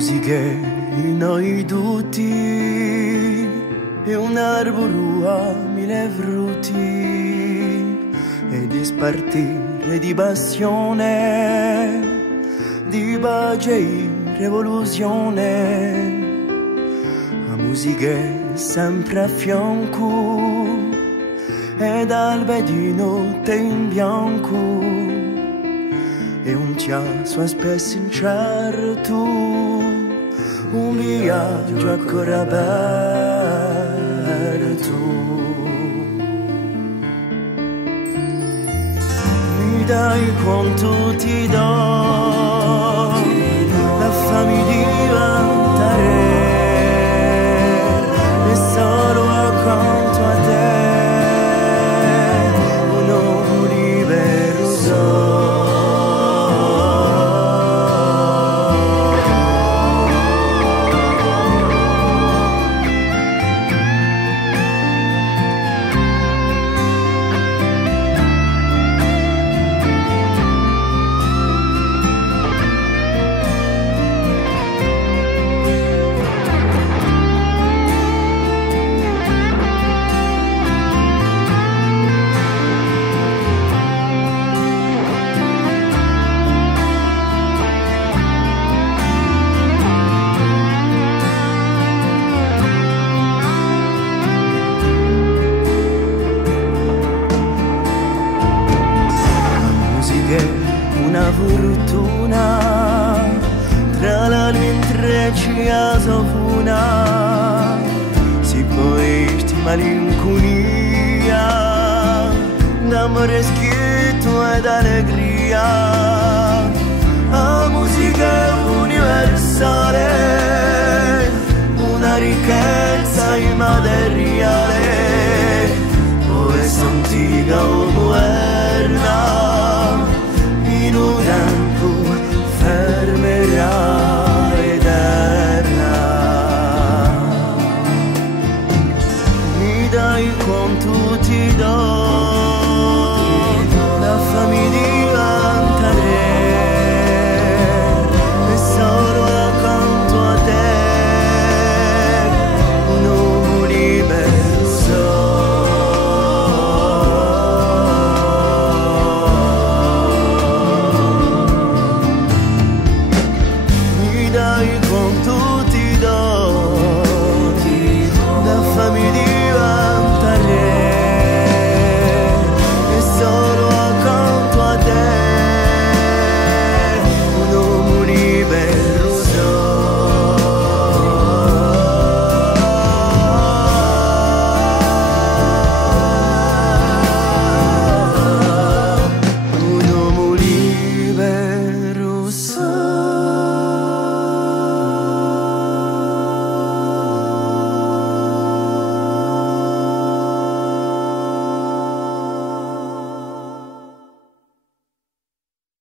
musica in noi tutti è un arboro a mille frutti e di spartire di passione, di pace e rivoluzione. La musica è sempre a fianco ed albe di notte in bianco e un chiasso spesso incerto, un viaggio ancora aperto. Mi dai quanto ti do, la fammi diventare e solo accanto a te un universo. Una fortuna tra la l'intreccia sofuna, si poi sti malinconia, d'amore scritto ed allegria. La musica è universale, una ricchezza immateriale, o è antica o è